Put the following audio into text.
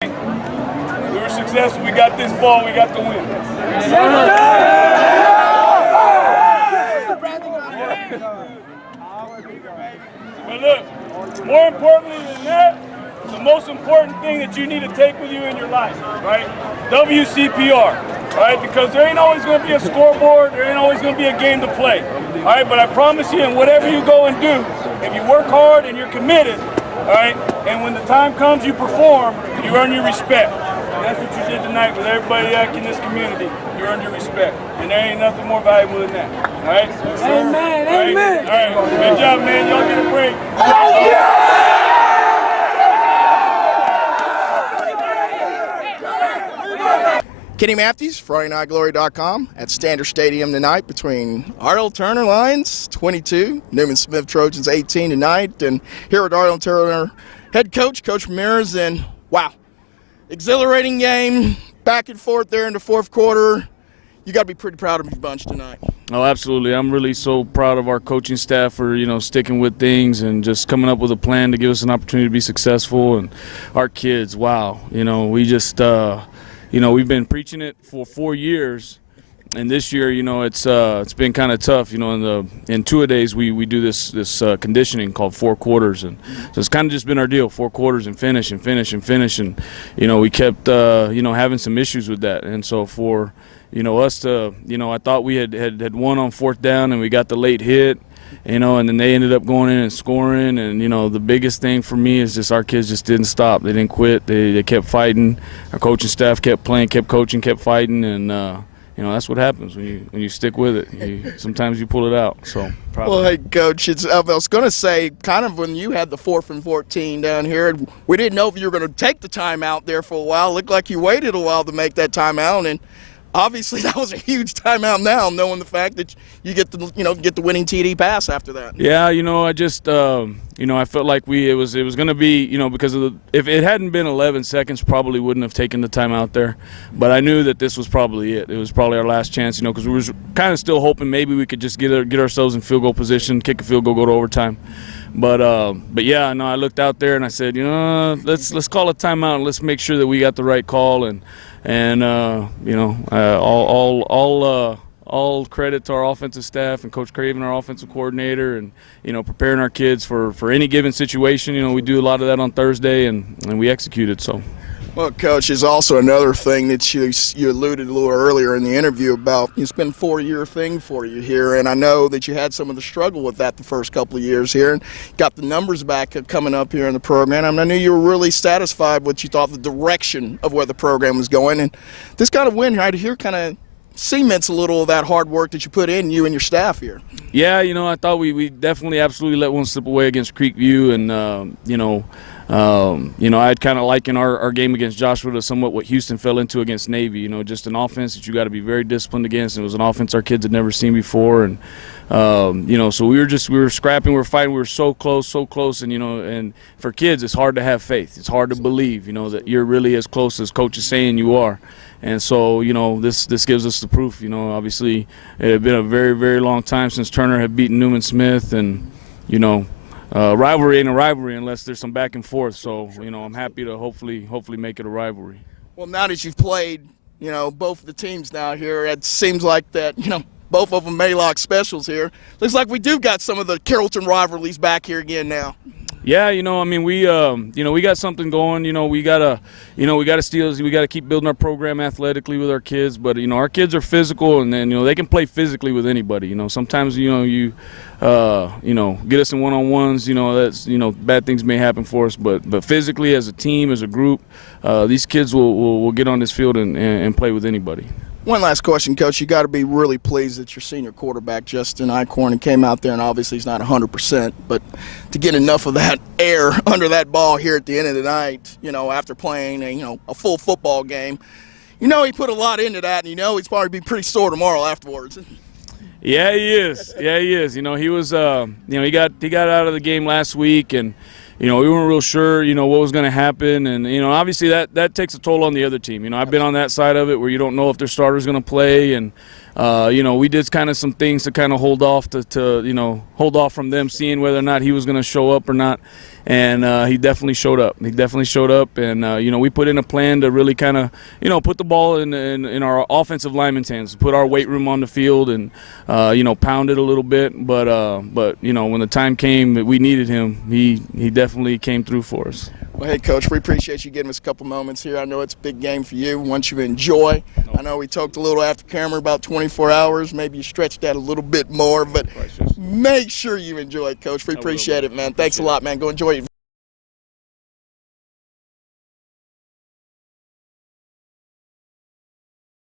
We were successful. We got this ball. We got the win. But look, more importantly than that, the most important thing that you need to take with you in your life, right? WCPR, right? Because there ain't always going to be a scoreboard. There ain't always going to be a game to play, all right? But I promise you, in whatever you go and do, if you work hard and you're committed, all right, and when the time comes, you perform, you earn your respect. And that's what you did tonight with everybody in this community. You earned your respect. And there ain't nothing more valuable than that. All right? Amen. All right? Amen. All right. Good job, man. Y'all get a break. Kenny Matthews, FridayNightGlory.com at Standard Stadium tonight between Ardell Turner Lions 22, Newman Smith Trojans 18 tonight, and here with Ardell Turner head coach, Coach Ramirez, and wow, exhilarating game, back and forth there in the fourth quarter. You got to be pretty proud of your bunch tonight. Oh, absolutely. I'm really so proud of our coaching staff for, sticking with things and just coming up with a plan to give us an opportunity to be successful. And our kids, wow, we just we've been preaching it for 4 years, and this year, it's been kind of tough. In two-a-days we do this conditioning called 4 quarters, and so it's kind of just been our deal: 4 quarters and finish and finish and finish. And we kept having some issues with that, and so for us to I thought we had won on 4th down, and we got the late hit. And then they ended up going in and scoring. And, the biggest thing for me is just our kids just didn't stop. They didn't quit. They kept fighting. Our coaching staff kept playing, kept coaching, kept fighting. And, that's what happens when you stick with it. Sometimes you pull it out. So, well, hey, Coach, I was going to say, kind of when you had the 4th and 14 down here, we didn't know if you were going to take the timeout there for a while. It looked like you waited a while to make that timeout. And obviously, that was a huge timeout now, knowing the fact that you get the winning TD pass after that. Yeah, I just I felt like it was going to be because of if it hadn't been 11 seconds, probably wouldn't have taken the time out there. But I knew that this was probably it. It was probably our last chance, because we were kind of still hoping maybe we could just get ourselves in field goal position, kick a field goal, go to overtime. But yeah, no, I looked out there and I said, let's call a timeout and let's make sure that we got the right call and all credit to our offensive staff and Coach Craven, our offensive coordinator, and preparing our kids for any given situation. We do a lot of that on Thursday, and we executed. So. Well, Coach, is also another thing that you alluded a little earlier in the interview about. It's been a 4-year thing for you here, and I know that you had some of the struggle with that the first couple of years here, and got the numbers back coming up here in the program. I knew you were really satisfied with what you thought the direction of where the program was going, and this kind of win right here kind of cements a little of that hard work that you put in, you and your staff here. Yeah, I thought we definitely absolutely let one slip away against Creekview, and I'd kind of liken our game against Joshua to somewhat what Houston fell into against Navy. Just an offense that you got to be very disciplined against. It was an offense our kids had never seen before, and so we were scrapping, we were fighting, we were so close, and and for kids, it's hard to have faith. It's hard to believe, that you're really as close as Coach is saying you are. And so, this gives us the proof. Obviously, it had been a very, very long time since Turner had beaten Newman Smith, and rivalry ain't a rivalry unless there's some back and forth. So, I'm happy to hopefully make it a rivalry. Well, now that you've played, both the teams now here, it seems like that, both of them Maylock specials here. Looks like we do got some of the Carrollton rivalries back here again now. Yeah, we got something going. We gotta keep building our program athletically with our kids. But our kids are physical, and then they can play physically with anybody. Sometimes you get us in one-on-ones. That's bad things may happen for us. But physically, as a team, as a group, these kids will get on this field and play with anybody. One last question, Coach. You got to be really pleased that your senior quarterback, Justin Eichhorn, came out there, and obviously he's not 100%, but to get enough of that air under that ball here at the end of the night, after playing a full football game, he put a lot into that, and he's probably be pretty sore tomorrow afterwards. Yeah, he is. Yeah, he is. He was, he got out of the game last week, and we weren't real sure, what was going to happen. And, obviously that takes a toll on the other team. I've been on that side of it where you don't know if their starter's going to play. And, we did kind of some things to kind of hold off hold off from them seeing whether or not he was going to show up or not. And he definitely showed up. And we put in a plan to really kind of, put the ball in our offensive linemen's hands, put our weight room on the field, and pound it a little bit. But when the time came that we needed him, he definitely came through for us. Well, hey, Coach, we appreciate you giving us a couple moments here. I know it's a big game for you. Want you to enjoy. I know we talked a little after camera about 24 hours. Maybe you stretched that a little bit more, but make sure you enjoy it, Coach. We appreciate it, man. Thanks a lot, man. Go enjoy it.